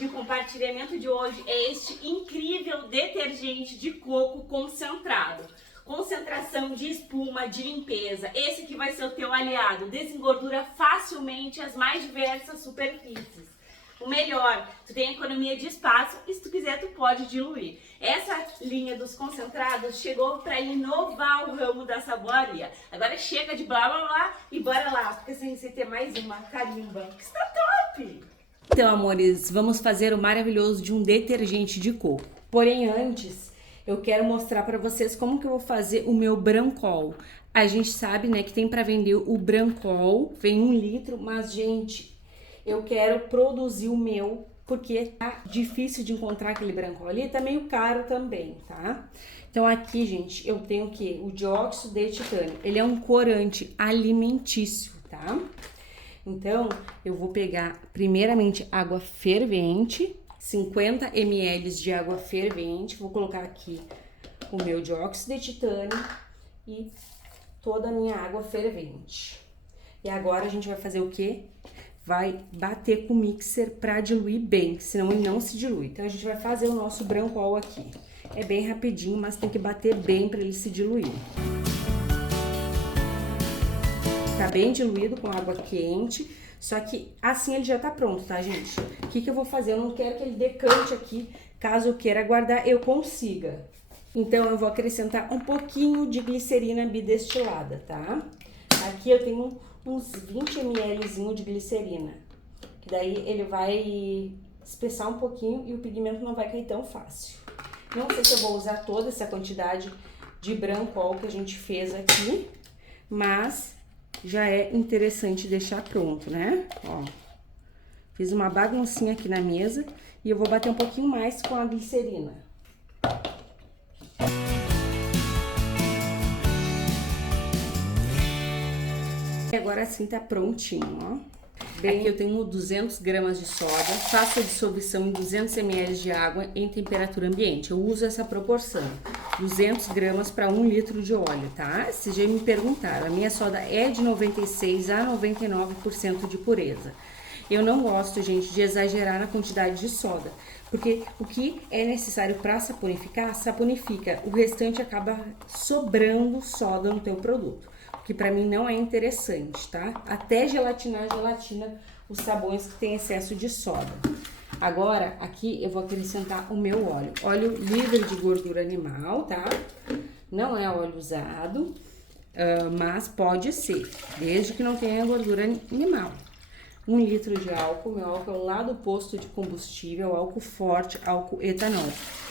de compartilhamento de hoje é este incrível detergente de coco concentrado. Concentração de espuma, de limpeza. Esse que vai ser o teu aliado. Desengordura facilmente as mais diversas superfícies. O melhor, tu tem economia de espaço e se tu quiser tu pode diluir. Essa linha dos concentrados chegou para inovar o ramo da saboaria. Agora chega de blá blá blá e bora lá, porque essa receita é mais uma carimba que está top! Então, amores, vamos fazer o maravilhoso de um detergente de coco. Porém, antes, eu quero mostrar para vocês como que eu vou fazer o meu Brancol. A gente sabe, né, que tem para vender o Brancol, vem 1 litro, mas, gente, eu quero produzir o meu, porque tá difícil de encontrar aquele Brancol ali, tá meio caro também, tá? Então aqui, gente, eu tenho o quê? O dióxido de titânio. Ele é um corante alimentício, tá? Então, eu vou pegar primeiramente água fervente, 50 ml de água fervente, vou colocar aqui o meu dióxido de titânio e toda a minha água fervente. E agora a gente vai fazer o quê? Vai bater com o mixer para diluir bem, senão ele não se dilui. Então a gente vai fazer o nosso Brancol aqui. É bem rapidinho, mas tem que bater bem para ele se diluir. Tá bem diluído com água quente, só que assim ele já tá pronto, tá, gente? O que eu vou fazer? Eu não quero que ele decante aqui, caso eu queira guardar, eu consiga. Então eu vou acrescentar um pouquinho de glicerina bidestilada, tá? Aqui eu tenho uns 20 ml de glicerina, que daí ele vai espessar um pouquinho e o pigmento não vai cair tão fácil. Não sei se eu vou usar toda essa quantidade de Brancol que a gente fez aqui, mas já é interessante deixar pronto, né? Ó, fiz uma baguncinha aqui na mesa e eu vou bater um pouquinho mais com a glicerina. E agora sim tá prontinho, ó. Aqui eu tenho 200 gramas de soda, faço a dissolução em 200 ml de água em temperatura ambiente. Eu uso essa proporção, 200 gramas para 1 litro de óleo, tá? Se já me perguntaram, a minha soda é de 96 a 99% de pureza. Eu não gosto, gente, de exagerar na quantidade de soda, porque o que é necessário para saponificar, saponifica. O restante acaba sobrando soda no teu produto, que para mim não é interessante, tá? Até gelatinar gelatina os sabões que tem excesso de soda. Agora, aqui eu vou acrescentar o meu óleo. Óleo livre de gordura animal, tá? Não é óleo usado, mas pode ser, desde que não tenha gordura animal. 1 litro de álcool, meu álcool é lá do posto de combustível, álcool forte, álcool etanol.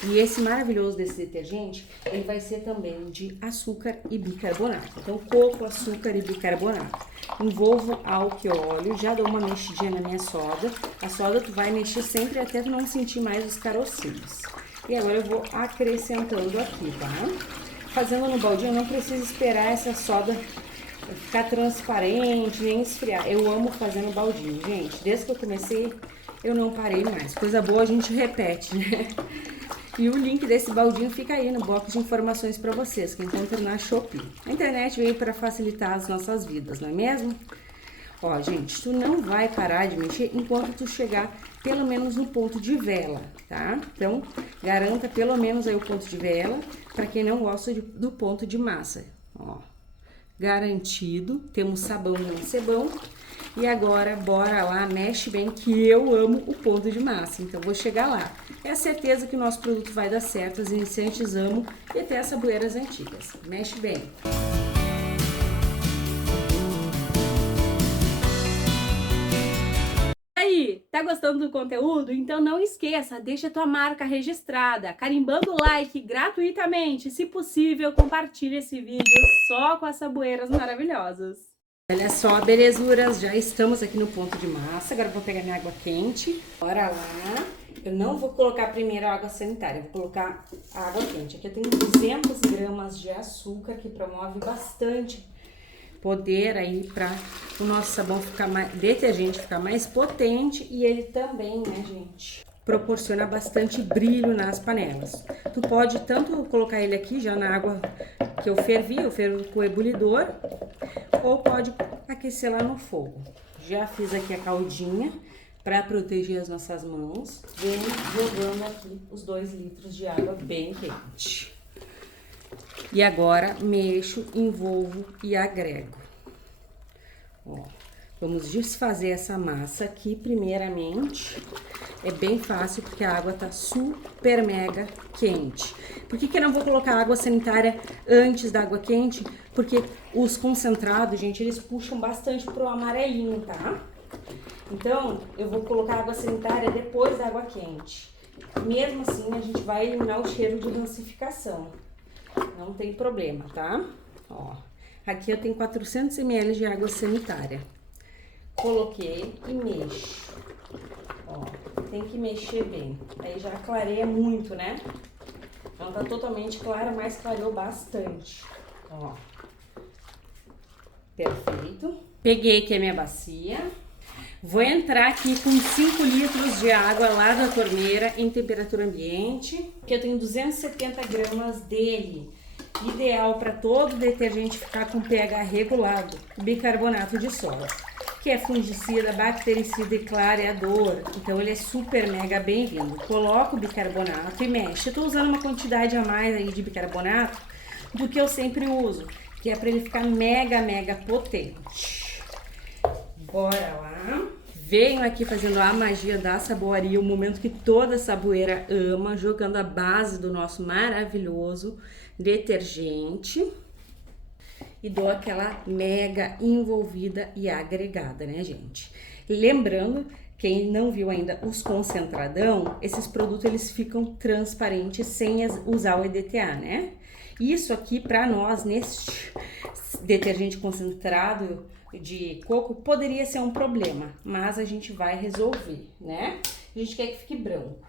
E esse maravilhoso desse detergente, ele vai ser também de açúcar e bicarbonato. Então, coco, açúcar e bicarbonato. Envolvo álcool e óleo, já dou uma mexidinha na minha soda. A soda tu vai mexer sempre até tu não sentir mais os carocinhos. E agora eu vou acrescentando aqui, tá? Fazendo no baldinho, não precisa esperar essa soda ficar transparente, nem esfriar. Eu amo fazer no baldinho, gente. Desde que eu comecei, eu não parei mais. Coisa boa a gente repete, né? E o link desse baldinho fica aí no box de informações para vocês, que encontram na Shopee. A internet veio para facilitar as nossas vidas, não é mesmo? Ó, gente, tu não vai parar de mexer enquanto tu chegar pelo menos no ponto de vela, tá? Então, garanta pelo menos aí o ponto de vela, para quem não gosta do ponto de massa, ó. Garantido, temos sabão no sebão. E agora, bora lá, mexe bem, que eu amo o ponto de massa, então vou chegar lá. É a certeza que o nosso produto vai dar certo, os iniciantes amam e até as saboeiras antigas. Mexe bem. Aí, tá gostando do conteúdo? Então não esqueça, deixa tua marca registrada, carimbando o like gratuitamente. Se possível, compartilhe esse vídeo só com as saboeiras maravilhosas. Olha só, belezuras, já estamos aqui no ponto de massa. Agora eu vou pegar minha água quente. Bora lá. Eu não vou colocar primeiro a água sanitária, eu vou colocar a água quente. Aqui eu tenho 200 gramas de açúcar, que promove bastante poder aí para o nosso sabão ficar mais, detergente ficar mais potente, e ele também, né, gente, proporciona bastante brilho nas panelas. Tu pode tanto colocar ele aqui já na água que eu fervo com o ebulidor, ou pode aquecer lá no fogo. Já fiz aqui a caldinha, para proteger as nossas mãos. Venho jogando aqui os 2 litros de água bem quente. E agora mexo, envolvo e agrego. Ó, vamos desfazer essa massa aqui primeiramente. É bem fácil porque a água tá super mega quente. Por que eu não vou colocar água sanitária antes da água quente? Porque os concentrados, gente, eles puxam bastante pro amarelinho, tá? Então, eu vou colocar água sanitária depois da água quente. Mesmo assim, a gente vai eliminar o cheiro de rancificação. Não tem problema, tá? Ó, aqui eu tenho 400 ml de água sanitária. Coloquei e mexo. Ó, tem que mexer bem. Aí já clareia muito, né? Não tá totalmente clara, mas clareou bastante. Ó. Perfeito. Peguei aqui a minha bacia. Vou entrar aqui com 5 litros de água lá da torneira em temperatura ambiente. Que eu tenho 270 gramas dele. Ideal para todo detergente ficar com pH regulado. Bicarbonato de sódio, que é fungicida, bactericida e clareador. Então ele é super mega bem-vindo. Coloco o bicarbonato e mexe. Eu tô usando uma quantidade a mais aí de bicarbonato do que eu sempre uso, que é para ele ficar mega potente. Bora lá. Venho aqui fazendo a magia da saboaria, o momento que toda saboeira ama, jogando a base do nosso maravilhoso detergente. E dou aquela mega envolvida e agregada, né, gente? Lembrando, quem não viu ainda os concentradão, esses produtos eles ficam transparentes sem usar o EDTA, né? Isso aqui para nós, neste detergente concentrado de coco, poderia ser um problema, mas a gente vai resolver, né? A gente quer que fique branco.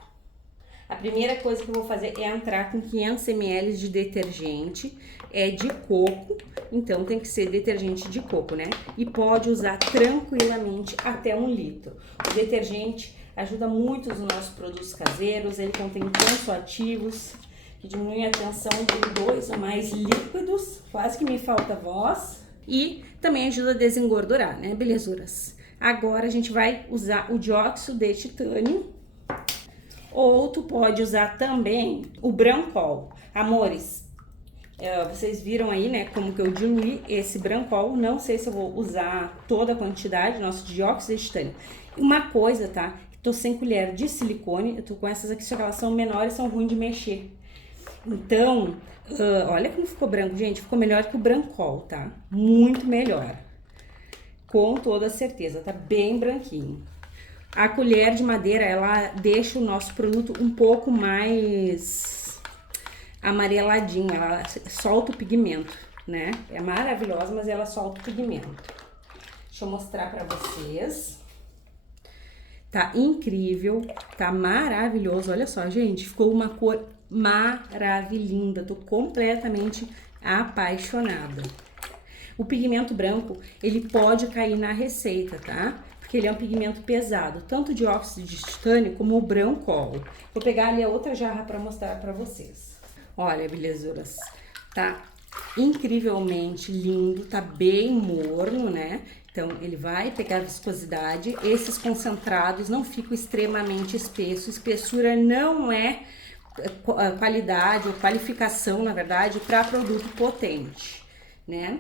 A primeira coisa que eu vou fazer é entrar com 500 ml de detergente, é de coco, então tem que ser detergente de coco, né? E pode usar tranquilamente até 1 litro. O detergente ajuda muito os nossos produtos caseiros, ele contém tensoativos, que diminuem a tensão de 2 ou mais líquidos, quase que me falta voz, e também ajuda a desengordurar, né, belezuras? Agora a gente vai usar o dióxido de titânio, ou tu pode usar também o Brancol. Amores, vocês viram aí, né, como que eu diluí esse Brancol. Não sei se eu vou usar toda a quantidade do nosso dióxido de titânio. Uma coisa, tá? Tô sem colher de silicone, eu tô com essas aqui, só que elas são menores, são ruins de mexer. Então, olha como ficou branco, gente. Ficou melhor que o Brancol, tá? Muito melhor. Com toda certeza, tá bem branquinho. A colher de madeira, ela deixa o nosso produto um pouco mais amareladinho, ela solta o pigmento, né? É maravilhosa, mas ela solta o pigmento. Deixa eu mostrar pra vocês. Tá incrível, tá maravilhoso. Olha só, gente, ficou uma cor maravilhosa. Tô completamente apaixonada. O pigmento branco, ele pode cair na receita, tá? Porque ele é um pigmento pesado, tanto de dióxido de titânio como o Brancol. Vou pegar ali a outra jarra para mostrar para vocês. Olha, belezuras, tá incrivelmente lindo, tá bem morno, né? Então, ele vai pegar a viscosidade. Esses concentrados não ficam extremamente espessos. Espessura não é qualidade ou qualificação, na verdade, para produto potente, né?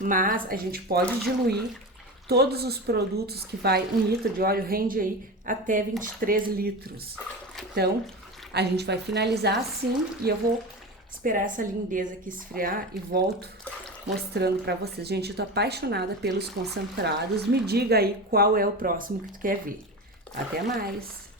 Mas a gente pode diluir todos os produtos que vai 1 litro de óleo, rende aí até 23 litros. Então, a gente vai finalizar assim e eu vou esperar essa lindeza aqui esfriar e volto mostrando pra vocês. Gente, eu tô apaixonada pelos concentrados. Me diga aí qual é o próximo que tu quer ver. Até mais!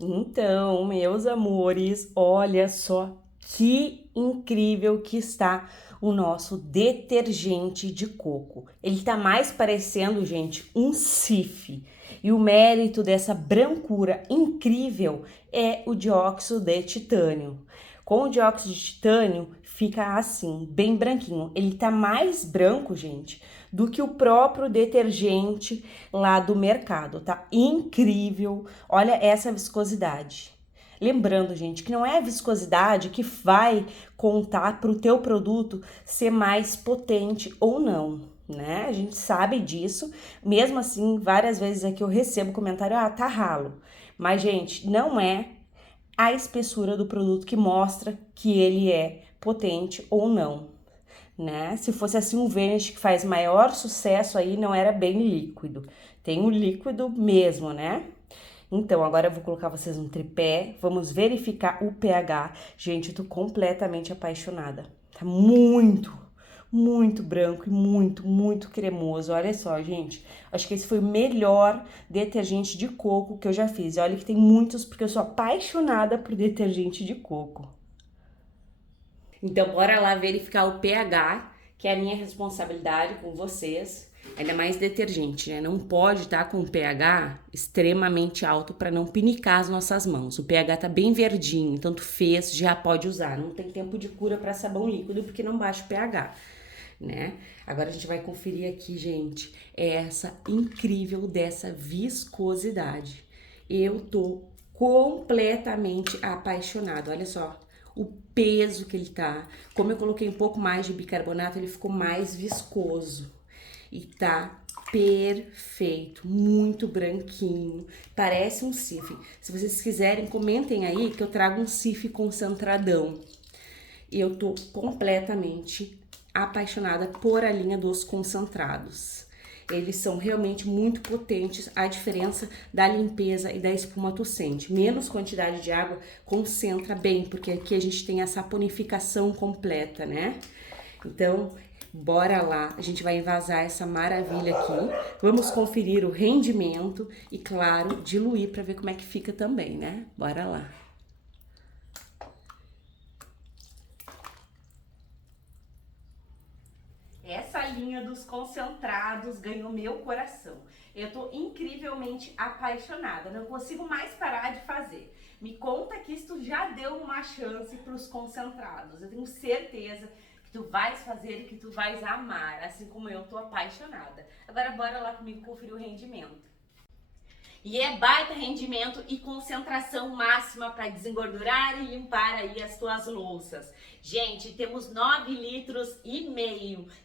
Então, meus amores, olha só que incrível que está o nosso detergente de coco. Ele tá mais parecendo, gente, um Cif. E o mérito dessa brancura incrível é o dióxido de titânio. Com o dióxido de titânio fica assim, bem branquinho. Ele tá mais branco, gente, do que o próprio detergente lá do mercado, tá? Incrível! Olha essa viscosidade. Lembrando, gente, que não é a viscosidade que vai contar para o teu produto ser mais potente ou não. né? A gente sabe disso. Mesmo assim, várias vezes aqui eu recebo comentário, ah, tá ralo. Mas, gente, não é a espessura do produto que mostra que ele é potente ou não, né? Se fosse assim um Vanish que faz maior sucesso aí, não era bem líquido. Tem o líquido mesmo, né? Então, agora eu vou colocar vocês no tripé, vamos verificar o pH. Gente, eu tô completamente apaixonada. Tá muito branco e muito cremoso. Olha só, gente. Acho que esse foi o melhor detergente de coco que eu já fiz. E olha que tem muitos, porque eu sou apaixonada por detergente de coco. Então, bora lá verificar o pH, que é a minha responsabilidade com vocês. Ainda mais detergente, né? Não pode estar com pH extremamente alto para não pinicar as nossas mãos. O pH tá bem verdinho, então tu fez, já pode usar. Não tem tempo de cura para sabão líquido porque não baixa o pH, né? Agora a gente vai conferir aqui, gente, essa incrível dessa viscosidade. Eu tô completamente apaixonada. Olha só o peso que ele tá. Como eu coloquei um pouco mais de bicarbonato, ele ficou mais viscoso. E tá perfeito, muito branquinho, parece um Cif. Se vocês quiserem, comentem aí que eu trago um Cif concentradão. E eu tô completamente apaixonada por a linha dos concentrados. Eles são realmente muito potentes, a diferença da limpeza e da espuma tu sente. Menos quantidade de água concentra bem, porque aqui a gente tem a saponificação completa, né? Então, bora lá, a gente vai envasar essa maravilha aqui. Vamos conferir o rendimento e, claro, diluir para ver como é que fica também, né? Bora lá. Essa linha dos concentrados ganhou meu coração. Eu tô incrivelmente apaixonada, não consigo mais parar de fazer. Me conta que isso já deu uma chance para os concentrados. Eu tenho certeza que tu vais fazer e que tu vais amar, assim como eu tô apaixonada. Agora bora lá comigo conferir o rendimento. E é baita rendimento e concentração máxima para desengordurar e limpar aí as tuas louças. Gente, temos 9,5 litros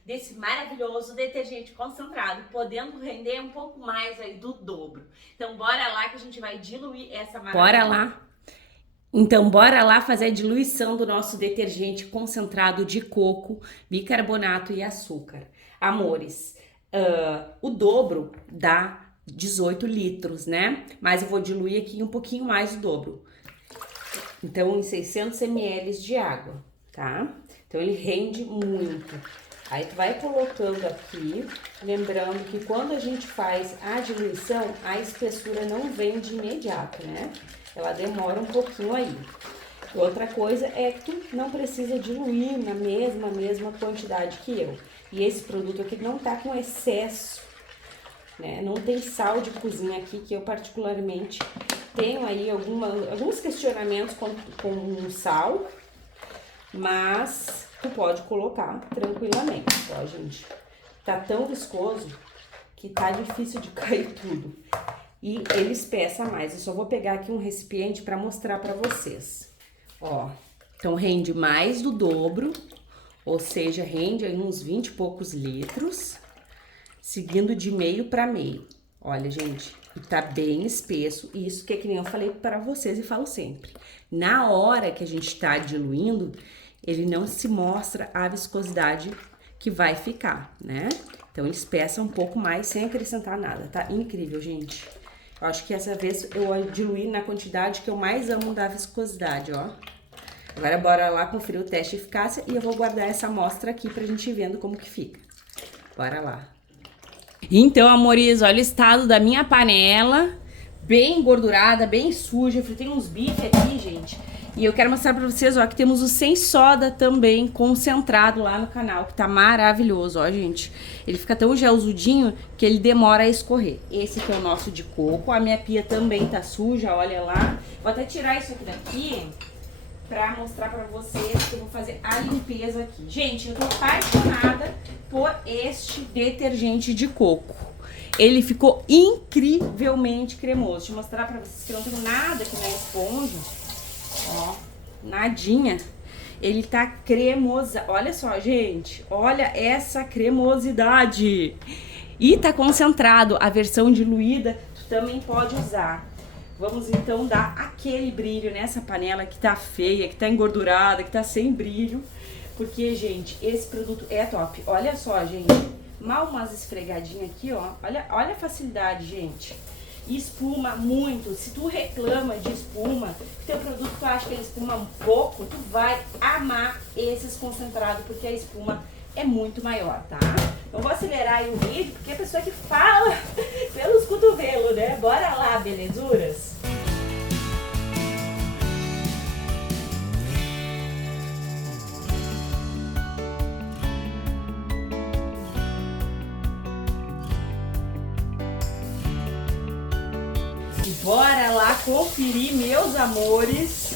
desse maravilhoso detergente concentrado, podendo render um pouco mais aí do dobro. Então bora lá que a gente vai diluir essa maravilha. Bora lá! Então, bora lá fazer a diluição do nosso detergente concentrado de coco, bicarbonato e açúcar. Amores, o dobro dá 18 litros, né? Mas eu vou diluir aqui um pouquinho mais do dobro. Então, em 600 ml de água, tá? Então, ele rende muito. Aí, tu vai colocando aqui, lembrando que quando a gente faz a diluição, a espessura não vem de imediato, né? Ela demora um pouquinho aí. Outra coisa é que tu não precisa diluir na mesma quantidade que eu. E esse produto aqui não tá com excesso, né? Não tem sal de cozinha aqui, que eu particularmente tenho aí alguns questionamentos com sal, mas tu pode colocar tranquilamente, ó, gente. Tá tão viscoso que tá difícil de cair tudo. E ele espessa mais. Eu só vou pegar aqui um recipiente para mostrar para vocês. Ó, então rende mais do dobro, ou seja, rende aí uns 20 e poucos litros, seguindo de meio para meio. Olha, gente, e tá bem espesso. Isso que é que nem eu falei para vocês e falo sempre. Na hora que a gente tá diluindo, ele não se mostra a viscosidade que vai ficar, né? Então ele espessa um pouco mais sem acrescentar nada. Tá incrível, gente. Eu acho que essa vez eu diluí na quantidade que eu mais amo da viscosidade, ó. Agora bora lá conferir o teste de eficácia e eu vou guardar essa amostra aqui pra gente ir vendo como que fica. Bora lá. Então, amores, olha o estado da minha panela. Bem engordurada, bem suja. Eu fritei uns bifes aqui, gente. E eu quero mostrar pra vocês, ó, que temos o sem soda também concentrado lá no canal, que tá maravilhoso, ó, gente. Ele fica tão gelzudinho que ele demora a escorrer. Esse aqui é o nosso de coco. A minha pia também tá suja, olha lá. Vou até tirar isso aqui daqui pra mostrar pra vocês que eu vou fazer a limpeza aqui. Gente, eu tô apaixonada por este detergente de coco. Ele ficou incrivelmente cremoso. Deixa eu mostrar pra vocês que eu não tenho nada aqui na esponja. Ó, nadinha. Ele tá cremosa. Olha só, gente. Olha essa cremosidade. E tá concentrado. A versão diluída tu também pode usar. Vamos então dar aquele brilho nessa panela que tá feia, que tá engordurada, que tá sem brilho. Porque, gente, esse produto é top. Olha só, gente. Mal umas esfregadinhas aqui, ó. Olha a facilidade, gente. Espuma muito. Se tu reclama de espuma, teu produto tu acha que ele espuma um pouco, tu vai amar esses concentrados, porque a espuma é muito maior, tá? Eu vou acelerar aí o vídeo, porque a pessoa que fala pelos cotovelos, né? Bora lá, belezuras? Bora lá conferir, meus amores.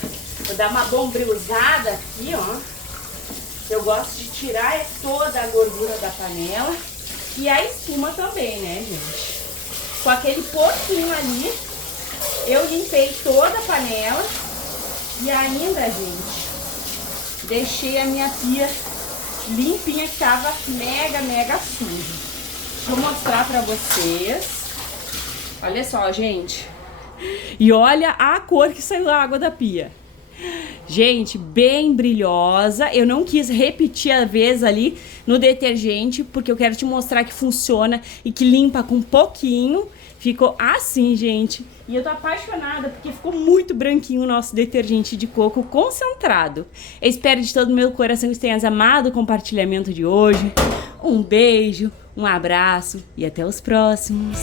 Vou dar uma bombrilzada aqui, ó. Eu gosto de tirar toda a gordura da panela. E a espuma também, né, gente? Com aquele pouquinho ali, eu limpei toda a panela. E ainda, gente, deixei a minha pia limpinha, que tava mega suja. Deixa eu mostrar pra vocês. Olha só, gente. E olha a cor que saiu da água da pia. Gente, bem brilhosa. Eu não quis repetir a vez ali no detergente, porque eu quero te mostrar que funciona e que limpa com pouquinho. Ficou assim, gente. E eu tô apaixonada porque ficou muito branquinho o nosso detergente de coco concentrado. Eu espero de todo o meu coração que tenhas amado o compartilhamento de hoje. Um beijo, um abraço e até os próximos.